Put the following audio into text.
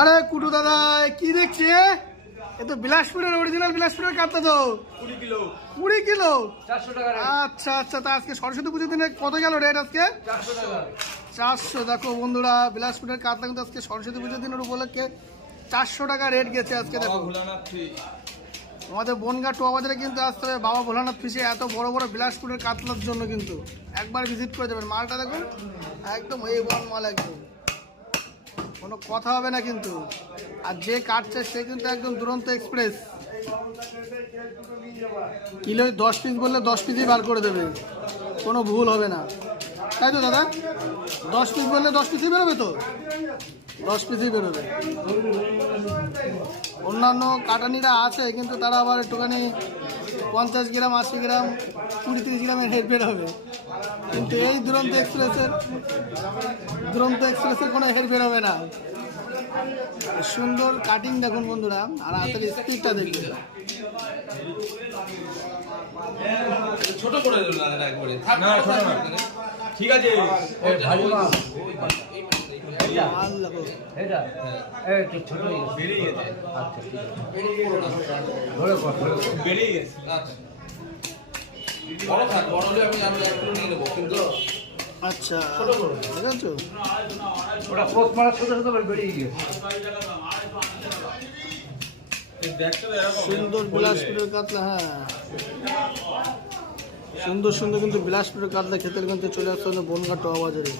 আরে কুটু দাদা কি দেখছি এ তো বিলাসপুরের অরিজিনাল বিলাসপুরের কাতলা তো 20 কিলো 400 টাকা। আচ্ছা আচ্ছা, তা আজকে সরস্বতী পুজোর দিনে কত গেল রেট? আজকে 400 টাকা। 400। দেখো বন্ধুরা, বিলাসপুরের কাতলা কিন্তু আজকে সরস্বতী পুজোর দিনের উপলক্ষে 400 টাকা রেট গেছে আজকে। দেখো আমাদের বনগাঁ টোয়া বাজারে কিন্তু আসতে হবে বাবা ভোলানাথ ফিশে এত বড় বড় বিলাসপুরের কাতলার জন্য কিন্তু একবার ভিজিট করে যাবেন। মালটা দেখুন একদম A1 মাল, একদম কোনো কথা হবে না কিন্তু। আর যে কাটছে সে কিন্তু একদম দুরন্ত এক্সপ্রেস। কিলো 10 পিস বললে 10 পিসই বার করে দেবে, কোনো ভুল হবে না, তাই তো দাদা? 10 পিস বললে 10 পিসই বেরোবে তো? 10 পিসই বেরোবে। অন্যান্য কাটানিরা আছে কিন্তু তারা আবার একটুখানি 50 গ্রাম 80 গ্রাম 20-30 গ্রামের হেরফের হবে, কিন্তু এই দুরন্ত এক্সপ্রেসের কোনো হেরফের হবে না। সুন্দর কাটিং দেখুন বন্ধুরা, আর হাতের স্পিডটা দেখুন। ছোট করে দিল না একবারে, না ছোট না, ঠিক আছে। এটা এই ছোট বেরিয়ে গেছে। আচ্ছা ঠিক আছে, বেরিয়ে গেছে। আচ্ছা বড় থাক, বড় হলে আমি একটু নিয়ে নেবো কিন্তু। আচ্ছা বুঝেছো, ওটা পোস্ট মারার সাথে সাথে বেরিয়ে গেছে। সুন্দর বিলাসপুরের কাতলা, হ্যাঁ সুন্দর সুন্দর কিন্তু বিলাসপুরের কাতলা খেতে কিন্তু চলে আসতে হবে বনগাঁ টোয়া বাজারে।